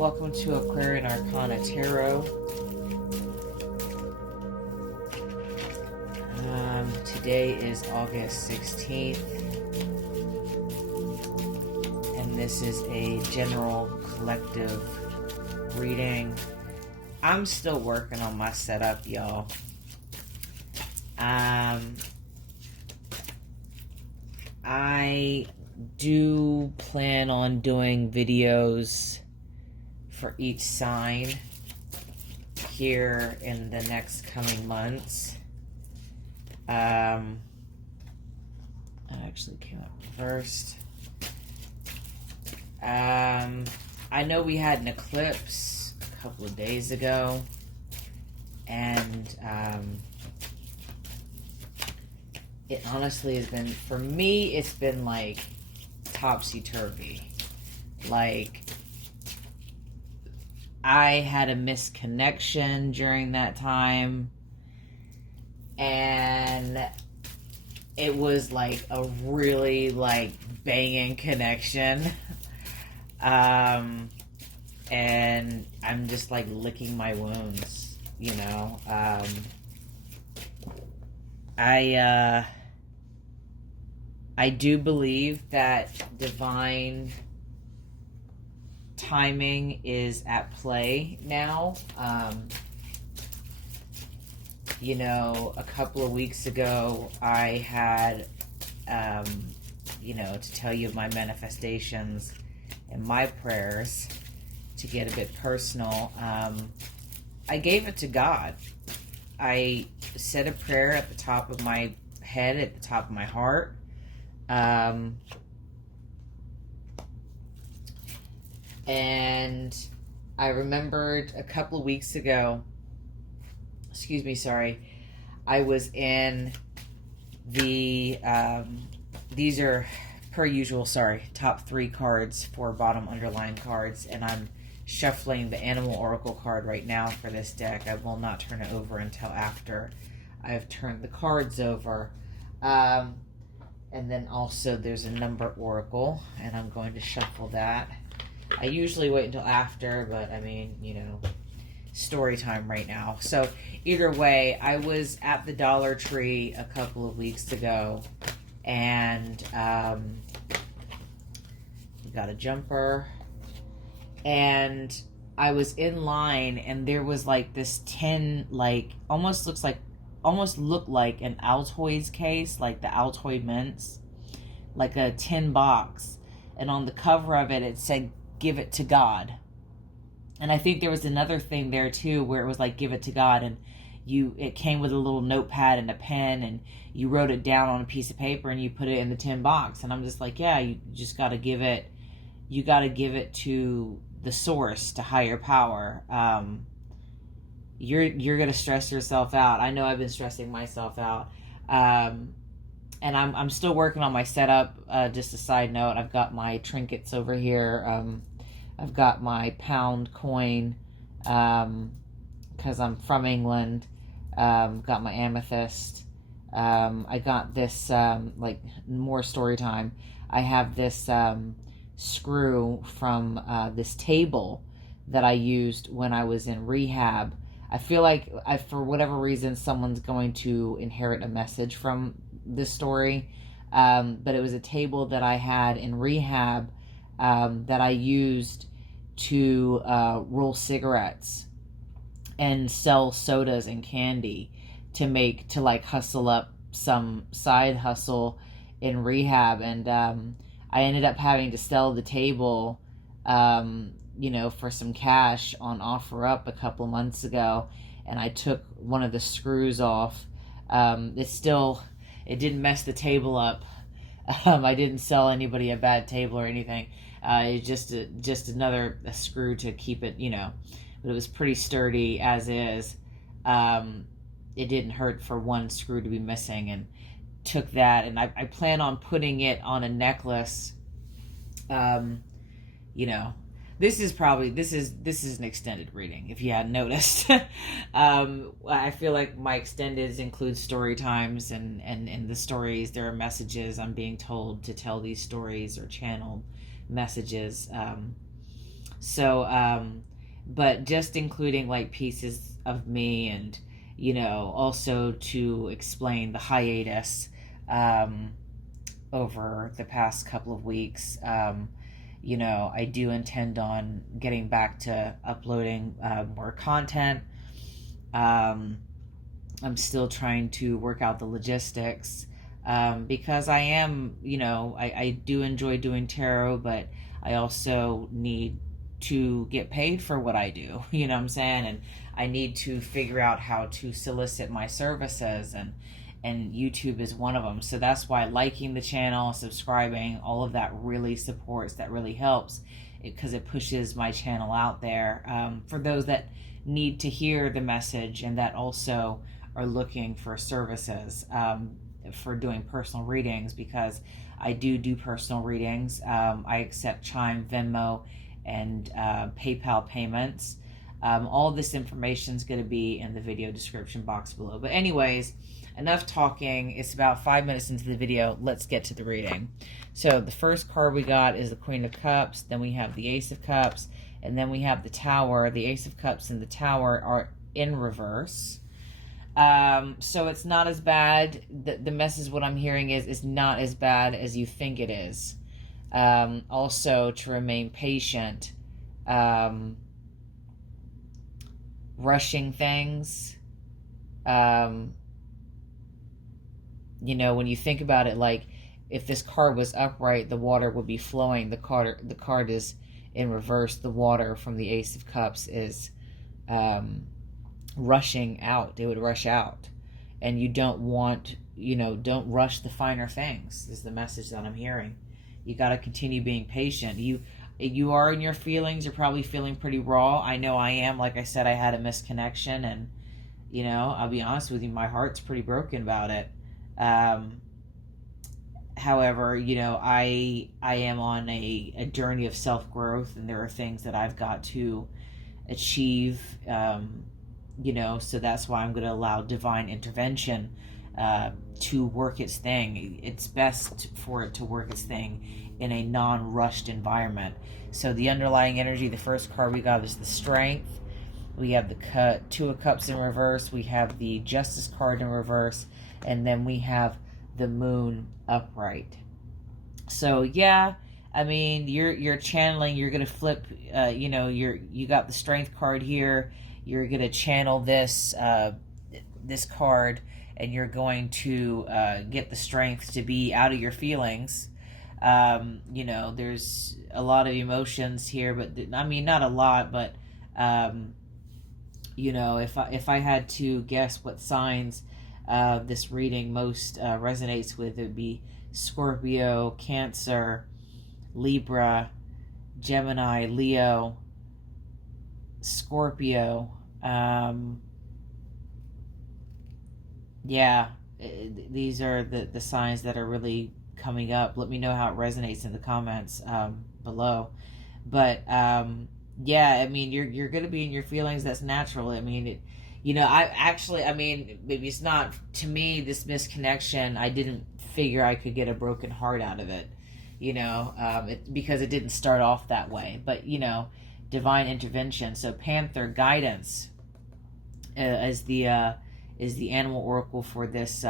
Welcome to Aquarian Arcana Tarot. Today is August 16th, and this is a general collective reading. I'm still working on my setup, y'all. I do plan on doing videos for each sign here in the next coming months. I actually came up first. I know we had an eclipse a couple of days ago, and it honestly has been, for me, it's been like topsy-turvy. Like, I had a misconnection during that time, and it was like a really like banging connection. And I'm just like licking my wounds, you know. I do believe that divine timing is at play now. You know, a couple of weeks ago, I had, you know, to tell you of my manifestations and my prayers, to get a bit personal, I gave it to God. I said a prayer at the top of my head, at the top of my heart. And I remembered a couple of weeks ago, I was in the, these are, per usual, top 3 cards, 4 bottom underline cards, and I'm shuffling the Animal Oracle card right now for this deck. I will not turn it over until after I've turned the cards over. And then also there's a Number Oracle, and I'm going to shuffle that. I usually wait until after, but I mean, you know, story time right now. So either way, I was at the Dollar Tree a couple of weeks ago, and we got a jumper, and I was in line, and there was like this tin, like almost looked like an Altoids case, like the Altoid mints, like a tin box, and on the cover of it, it said, "Give it to God." And I think there was another thing there too, where it was like, "Give it to God," and it came with a little notepad and a pen, and you wrote it down on a piece of paper and you put it in the tin box. And I'm just like, yeah, you just got to give it, to the source, to higher power. You're going to stress yourself out. I know I've been stressing myself out. And I'm still working on my setup. Just a side note, I've got my trinkets over here. I've got my pound coin, because I'm from England. Got my amethyst. I got this, like, more story time. I have this screw from this table that I used when I was in rehab. I feel like, for whatever reason, someone's going to inherit a message from this story. But it was a table that I had in rehab, that I used to roll cigarettes and sell sodas and candy to like hustle up some side hustle in rehab. And I ended up having to sell the table, you know, for some cash on OfferUp a couple months ago, and I took one of the screws off. It didn't mess the table up. I didn't sell anybody a bad table or anything. It's just another screw to keep it, you know, but it was pretty sturdy as is. It didn't hurt for one screw to be missing, and took that, and I plan on putting it on a necklace. You know, this is an extended reading, if you hadn't noticed. I feel like my extendeds include story times, and the stories, there are messages I'm being told to tell these stories, or channeled messages. So, but just including like pieces of me, and also to explain the hiatus um, over the past couple of weeks. I do intend on getting back to uploading more content. Um, I'm still trying to work out the logistics, because I am, I do enjoy doing tarot, but I also need to get paid for what I do. You know what I'm saying? And I need to figure out how to solicit my services, and YouTube is one of them. So that's why liking the channel, subscribing, all of that really supports, that really helps, because it pushes my channel out there, for those that need to hear the message, and that also are looking for services, for doing personal readings, because I do personal readings. I accept Chime, Venmo, and PayPal payments. All this information is going to be in the video description box below. But anyways, enough talking. It's about 5 minutes into the video. Let's get to the reading. So the first card we got is the Queen of Cups. Then we have the Ace of Cups. And then we have the Tower. The Ace of Cups and the Tower are in reverse. So it's not as bad. The message, what I'm hearing is not as bad as you think it is. Also to remain patient. Rushing things. When you think about it, like if this card was upright, the water would be flowing. The card is in reverse. The water from the Ace of Cups is rushing out. It would rush out, and you don't want, don't rush the finer things is the message that I'm hearing. You got to continue being patient. You are in your feelings. You're probably feeling pretty raw. I know I am. Like I said, I had a misconnection, and I'll be honest with you, my heart's pretty broken about it. However, I am on a journey of self-growth, and there are things that I've got to achieve, so that's why I'm going to allow divine intervention to work its thing. It's best for it to work its thing in a non-rushed environment. So the underlying energy, the first card we got is the Strength. We have the Two of Cups in reverse. We have the Justice card in reverse. And then we have the Moon upright. So yeah, I mean, you're channeling. You're gonna flip. You got the Strength card here. You're gonna channel this card, and you're going to get the strength to be out of your feelings. There's a lot of emotions here, but I mean, not a lot, but if I had to guess what signs this reading most resonates with, it would be Scorpio, Cancer, Libra, Gemini, Leo, Scorpio. These are the signs that are really coming up. Let me know how it resonates in the comments below. But I mean, you're going to be in your feelings. That's natural. I mean, maybe it's not, to me, this misconnection, I didn't figure I could get a broken heart out of it, because it didn't start off that way. But, divine intervention. So Panther guidance is the animal oracle for this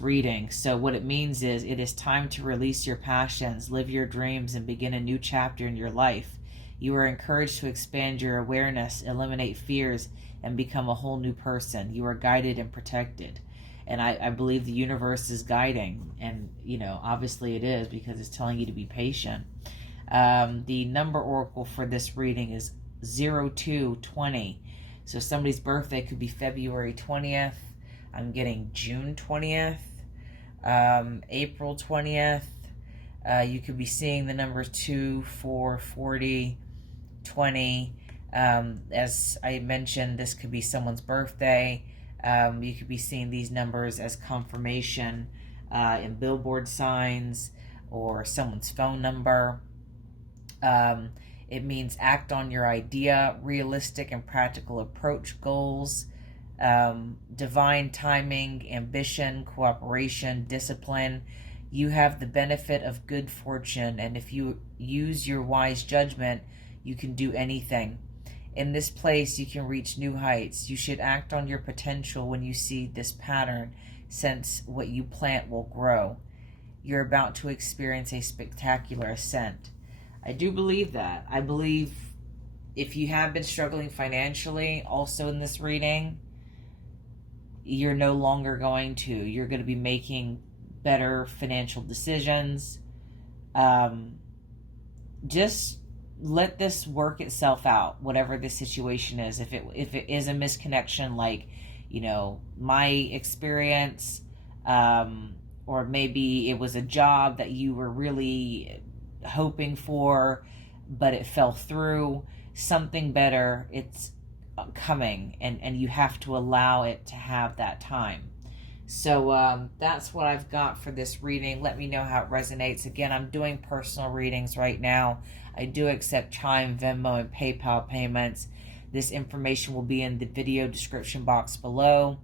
reading. So what it means is, it is time to release your passions, live your dreams, and begin a new chapter in your life. You are encouraged to expand your awareness, eliminate fears, and become a whole new person. You are guided and protected. And I believe the universe is guiding. And, obviously it is, because it's telling you to be patient. The number oracle for this reading is 0220. So somebody's birthday could be February 20th. I'm getting June 20th. April 20th. You could be seeing the numbers 2, 4, 40, 20. As I mentioned, this could be someone's birthday. You could be seeing these numbers as confirmation in billboard signs or someone's phone number. It means act on your idea, realistic and practical approach goals, divine timing, ambition, cooperation, discipline. You have the benefit of good fortune, and if you use your wise judgment, You can do anything. In this place, you can reach new heights. You should act on your potential when you see this pattern, since what you plant will grow. You're about to experience a spectacular ascent. I do believe that. I believe if you have been struggling financially, also in this reading, you're no longer going to. You're going to be making better financial decisions. Just let this work itself out, whatever the situation is. If it is a misconnection, like, my experience, or maybe it was a job that you were really hoping for, but it fell through. Something better, it's coming, and you have to allow it to have that time. So that's what I've got for this reading. Let me know how it resonates. Again, I'm doing personal readings right now. I do accept Chime, Venmo, and PayPal payments. This information will be in the video description box below.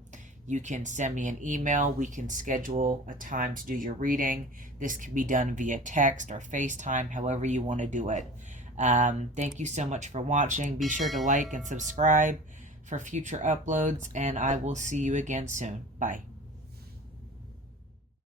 You can send me an email. We can schedule a time to do your reading. This can be done via text or FaceTime, however you want to do it. Thank you so much for watching. Be sure to like and subscribe for future uploads, and I will see you again soon. Bye.